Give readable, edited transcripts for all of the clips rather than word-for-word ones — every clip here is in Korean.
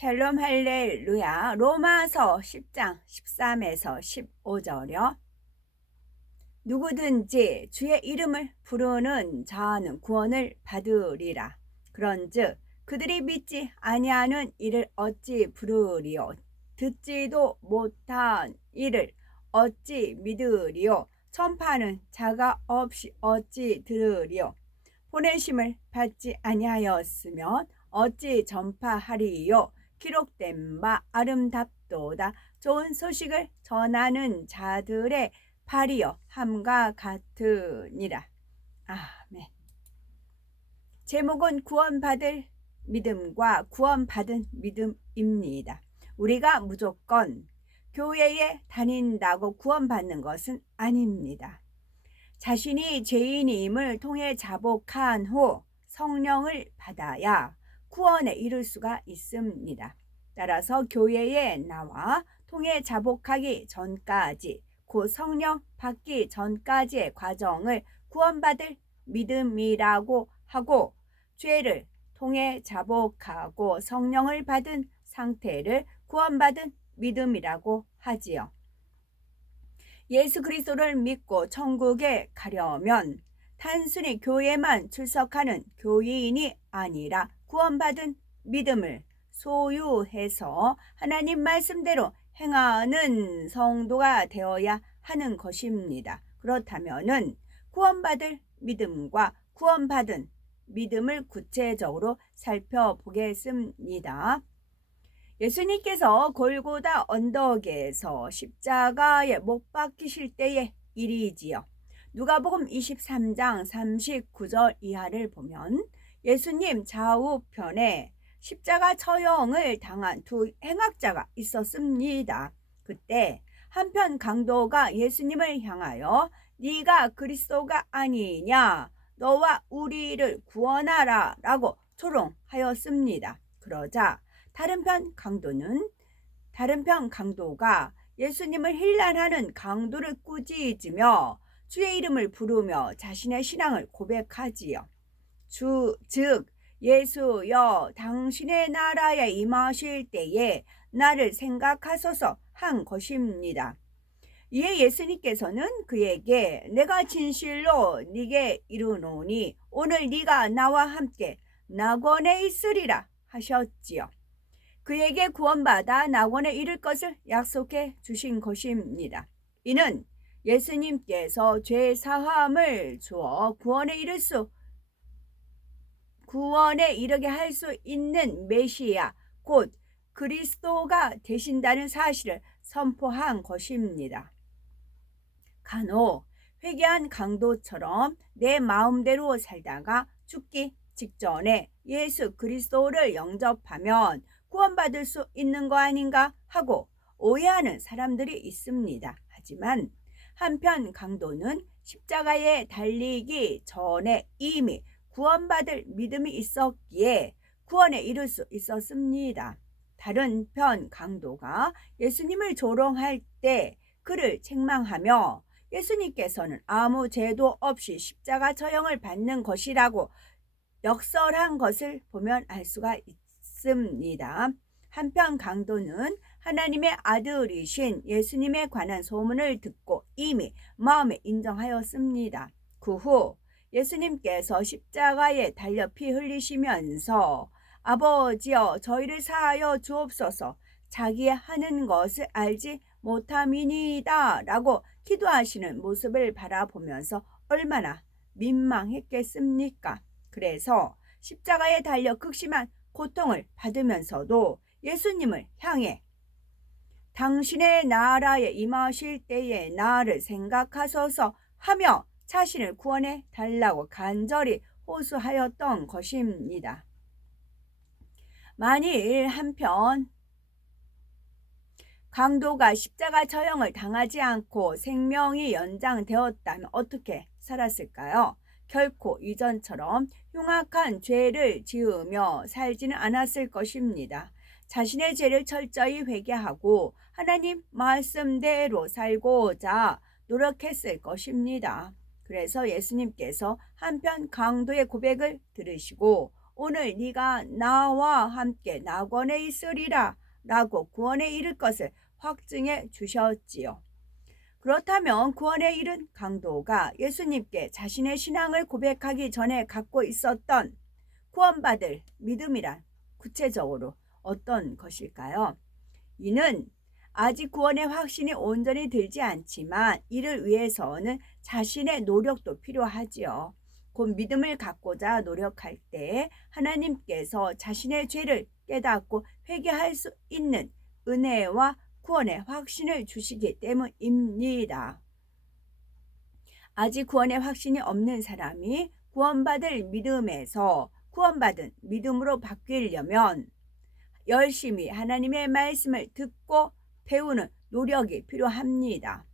샬롬 할렐루야. 로마서 10장 13에서 15절이요. 누구든지 주의 이름을 부르는 자는 구원을 받으리라. 그런즉 그들이 믿지 아니하는 이를 어찌 부르리요? 듣지도 못한 이를 어찌 믿으리요? 전파하는 자가 없이 어찌 들으리요? 보내심을 받지 아니하였으면 어찌 전파하리요? 기록된 바 아름답도다. 좋은 소식을 전하는 자들의 발이여 함과 같으니라. 아멘. 제목은 구원받을 믿음과 구원받은 믿음입니다. 우리가 무조건 교회에 다닌다고 구원받는 것은 아닙니다. 자신이 죄인임을 통해 자복한 후 성령을 받아야 구원에 이를 수가 있습니다. 따라서 교회에 나와 통해 자복하기 전까지, 곧 성령 받기 전까지의 과정을 구원받을 믿음이라고 하고, 죄를 통해 자복하고 성령을 받은 상태를 구원받은 믿음이라고 하지요. 예수 그리스도를 믿고 천국에 가려면 단순히 교회만 출석하는 교인이 아니라 구원받은 믿음을 소유해서 하나님 말씀대로 행하는 성도가 되어야 하는 것입니다. 그렇다면은 구원받을 믿음과 구원받은 믿음을 구체적으로 살펴보겠습니다. 예수님께서 골고다 언덕에서 십자가에 못 박히실 때의 일이지요. 누가복음 23장 39절 이하를 보면 예수님 좌우편에 십자가 처형을 당한 두 행악자가 있었습니다. 그때 한편 강도가 예수님을 향하여 네가 그리스도가 아니냐, 너와 우리를 구원하라 라고 조롱하였습니다. 그러자 다른 편 강도가 예수님을 힐난하는 강도를 꾸짖으며 주의 이름을 부르며 자신의 신앙을 고백하지요. 즉 예수여, 당신의 나라에 임하실 때에 나를 생각하소서 한 것입니다. 이에 예수님께서는 그에게 내가 진실로 네게 이르노니 오늘 네가 나와 함께 낙원에 있으리라 하셨지요. 그에게 구원받아 낙원에 이를 것을 약속해 주신 것입니다. 이는 예수님께서 죄 사함을 주어 구원에 이르게 할 수 있는 메시아, 곧 그리스도가 되신다는 사실을 선포한 것입니다. 간혹 회개한 강도처럼 내 마음대로 살다가 죽기 직전에 예수 그리스도를 영접하면 구원받을 수 있는 거 아닌가 하고 오해하는 사람들이 있습니다. 하지만 한편 강도는 십자가에 달리기 전에 이미 구원받을 믿음이 있었기에 구원에 이를 수 있었습니다. 다른 편 강도가 예수님을 조롱할 때 그를 책망하며 예수님께서는 아무 죄도 없이 십자가 처형을 받는 것이라고 역설한 것을 보면 알 수가 있습니다. 한편 강도는 하나님의 아들이신 예수님에 관한 소문을 듣고 이미 마음에 인정하였습니다. 그 후 예수님께서 십자가에 달려 피 흘리시면서 아버지여, 저희를 사하여 주옵소서, 자기의 하는 것을 알지 못함이니이다 라고 기도하시는 모습을 바라보면서 얼마나 민망했겠습니까? 그래서 십자가에 달려 극심한 고통을 받으면서도 예수님을 향해 당신의 나라에 임하실 때에 나를 생각하소서 하며 자신을 구원해 달라고 간절히 호소하였던 것입니다. 만일 한편 강도가 십자가 처형을 당하지 않고 생명이 연장되었다면 어떻게 살았을까요? 결코 이전처럼 흉악한 죄를 지으며 살지는 않았을 것입니다. 자신의 죄를 철저히 회개하고 하나님 말씀대로 살고자 노력했을 것입니다. 그래서 예수님께서 한편 강도의 고백을 들으시고 오늘 네가 나와 함께 낙원에 있으리라 라고 구원에 이를 것을 확증해 주셨지요. 그렇다면 구원에 이른 강도가 예수님께 자신의 신앙을 고백하기 전에 갖고 있었던 구원받을 믿음이란 구체적으로 어떤 것일까요? 이는 아직 구원의 확신이 온전히 들지 않지만 이를 위해서는 자신의 노력도 필요하지요. 곧 믿음을 갖고자 노력할 때 하나님께서 자신의 죄를 깨닫고 회개할 수 있는 은혜와 구원의 확신을 주시기 때문입니다. 아직 구원의 확신이 없는 사람이 구원받을 믿음에서 구원받은 믿음으로 바뀌려면 열심히 하나님의 말씀을 듣고 배우는 노력이 필요합니다.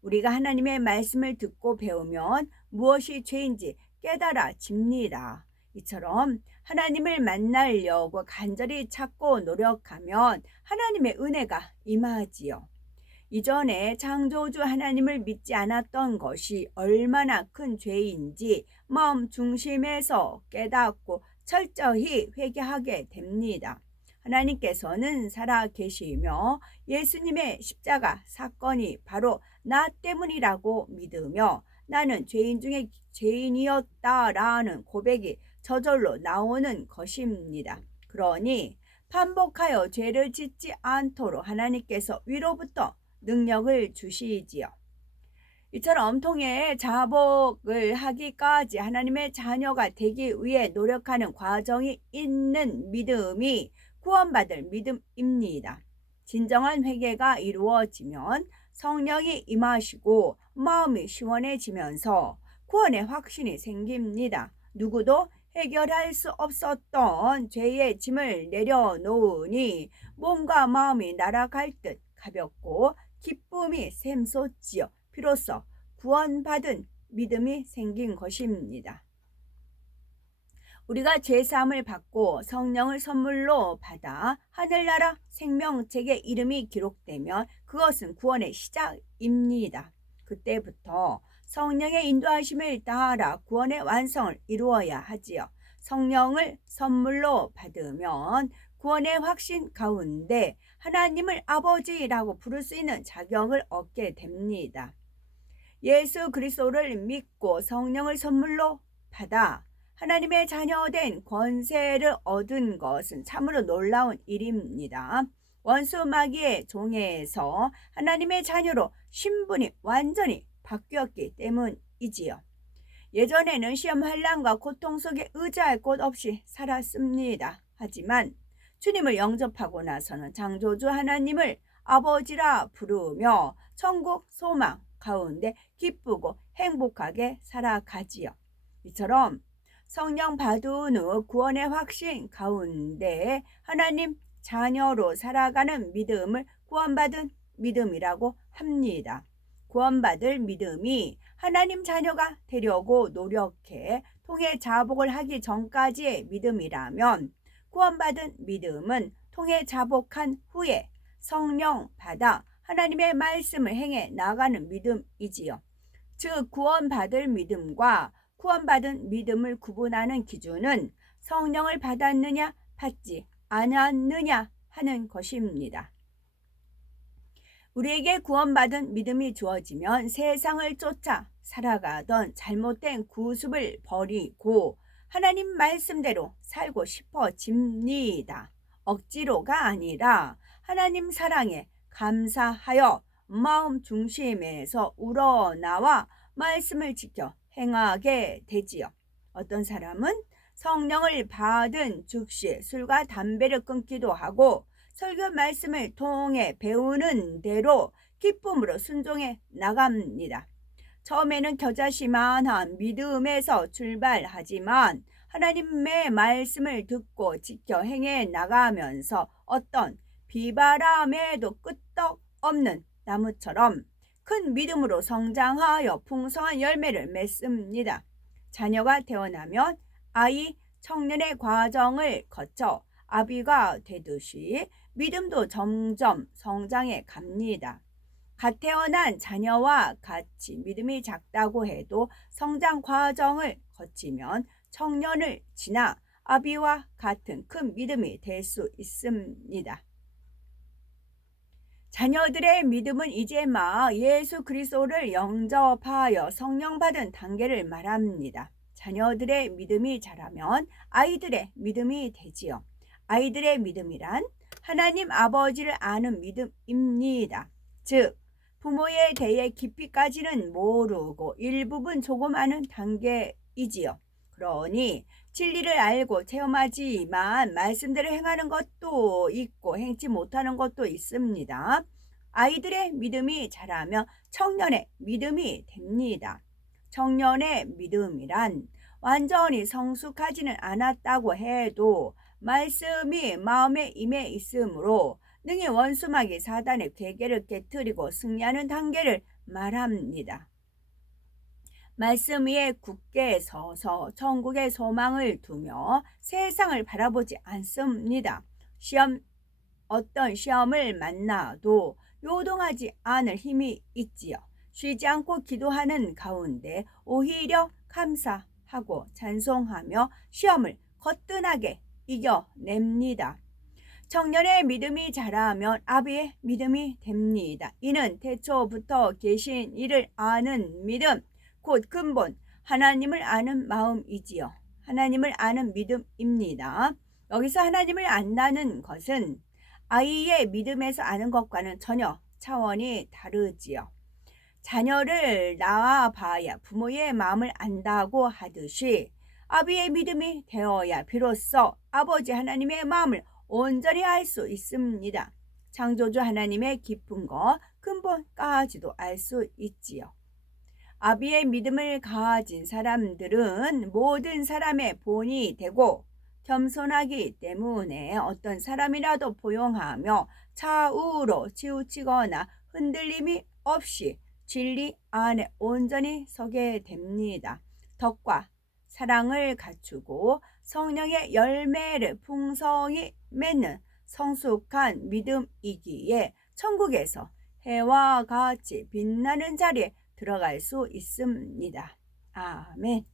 우리가 하나님의 말씀을 듣고 배우면 무엇이 죄인지 깨달아집니다. 이처럼 하나님을 만나려고 간절히 찾고 노력하면 하나님의 은혜가 임하지요. 이전에 창조주 하나님을 믿지 않았던 것이 얼마나 큰 죄인지 마음 중심에서 깨닫고 철저히 회개하게 됩니다. 하나님께서는 살아 계시며 예수님의 십자가 사건이 바로 나 때문이라고 믿으며 나는 죄인 중에 죄인이었다라는 고백이 저절로 나오는 것입니다. 그러니 반복하여 죄를 짓지 않도록 하나님께서 위로부터 능력을 주시지요. 이처럼 통해 자복을 하기까지 하나님의 자녀가 되기 위해 노력하는 과정이 있는 믿음이 구원받을 믿음입니다. 진정한 회개가 이루어지면 성령이 임하시고 마음이 시원해지면서 구원의 확신이 생깁니다. 누구도 해결할 수 없었던 죄의 짐을 내려놓으니 몸과 마음이 날아갈 듯 가볍고 기쁨이 샘솟지요. 비로소 구원받은 믿음이 생긴 것입니다. 우리가 죄사함을 받고 성령을 선물로 받아 하늘나라 생명책에 이름이 기록되면 그것은 구원의 시작입니다. 그때부터 성령의 인도하심을 따라 구원의 완성을 이루어야 하지요. 성령을 선물로 받으면 구원의 확신 가운데 하나님을 아버지라고 부를 수 있는 자격을 얻게 됩니다. 예수 그리스도를 믿고 성령을 선물로 받아 하나님의 자녀된 권세를 얻은 것은 참으로 놀라운 일입니다. 원수 마귀의 종에서 하나님의 자녀로 신분이 완전히 바뀌었기 때문이지요. 예전에는 시험 환난과 고통 속에 의지할 곳 없이 살았습니다. 하지만 주님을 영접하고 나서는 창조주 하나님을 아버지라 부르며 천국 소망 가운데 기쁘고 행복하게 살아가지요. 이처럼 성령 받은 후 구원의 확신 가운데 하나님 자녀로 살아가는 믿음을 구원받은 믿음이라고 합니다. 구원받을 믿음이 하나님 자녀가 되려고 노력해 통해 자복을 하기 전까지의 믿음이라면 구원받은 믿음은 통해 자복한 후에 성령 받아 하나님의 말씀을 행해 나가는 믿음이지요. 즉 구원받을 믿음과 구원받은 믿음을 구분하는 기준은 성령을 받았느냐 받지 않았느냐 하는 것입니다. 우리에게 구원받은 믿음이 주어지면 세상을 쫓아 살아가던 잘못된 구습을 버리고 하나님 말씀대로 살고 싶어집니다. 억지로가 아니라 하나님 사랑에 감사하여 마음 중심에서 우러나와 말씀을 지켜 행하게 되지요. 어떤 사람은 성령을 받은 즉시 술과 담배를 끊기도 하고 설교 말씀을 통해 배우는 대로 기쁨으로 순종해 나갑니다. 처음에는 겨자씨만한 믿음에서 출발하지만 하나님의 말씀을 듣고 지켜 행해 나가면서 어떤 비바람에도 끄떡없는 나무처럼 큰 믿음으로 성장하여 풍성한 열매를 맺습니다. 자녀가 태어나면 아이 청년의 과정을 거쳐 아비가 되듯이 믿음도 점점 성장해 갑니다. 갓 태어난 자녀와 같이 믿음이 작다고 해도 성장 과정을 거치면 청년을 지나 아비와 같은 큰 믿음이 될 수 있습니다. 자녀들의 믿음은 이제 막 예수 그리스도를 영접하여 성령 받은 단계를 말합니다. 자녀들의 믿음이 자라면 아이들의 믿음이 되지요. 아이들의 믿음이란 하나님 아버지를 아는 믿음입니다. 즉, 부모에 대해 깊이까지는 모르고 일부분 조금 아는 단계이지요. 그러니 진리를 알고 체험하지만 말씀대로 행하는 것도 있고 행치 못하는 것도 있습니다. 아이들의 믿음이 자라면 청년의 믿음이 됩니다. 청년의 믿음이란 완전히 성숙하지는 않았다고 해도 말씀이 마음에 임해 있으므로 능히 원수마귀 사단의 괴계를 깨뜨리고 승리하는 단계를 말합니다. 말씀 위에 굳게 서서 천국의 소망을 두며 세상을 바라보지 않습니다. 어떤 시험을 만나도 요동하지 않을 힘이 있지요. 쉬지 않고 기도하는 가운데 오히려 감사하고 찬송하며 시험을 거뜬하게 이겨냅니다. 청년의 믿음이 자라면 아비의 믿음이 됩니다. 이는 태초부터 계신 이를 아는 믿음, 곧 근본 하나님을 아는 마음이지요. 하나님을 아는 믿음입니다. 여기서 하나님을 안다는 것은 아이의 믿음에서 아는 것과는 전혀 차원이 다르지요. 자녀를 낳아봐야 부모의 마음을 안다고 하듯이 아비의 믿음이 되어야 비로소 아버지 하나님의 마음을 온전히 알 수 있습니다. 창조주 하나님의 깊은 것, 근본까지도 알 수 있지요. 아비의 믿음을 가진 사람들은 모든 사람의 본이 되고 겸손하기 때문에 어떤 사람이라도 포용하며 좌우로 치우치거나 흔들림이 없이 진리 안에 온전히 서게 됩니다. 덕과 사랑을 갖추고 성령의 열매를 풍성히 맺는 성숙한 믿음이기에 천국에서 해와 같이 빛나는 자리에 들어갈 수 있습니다. 아멘.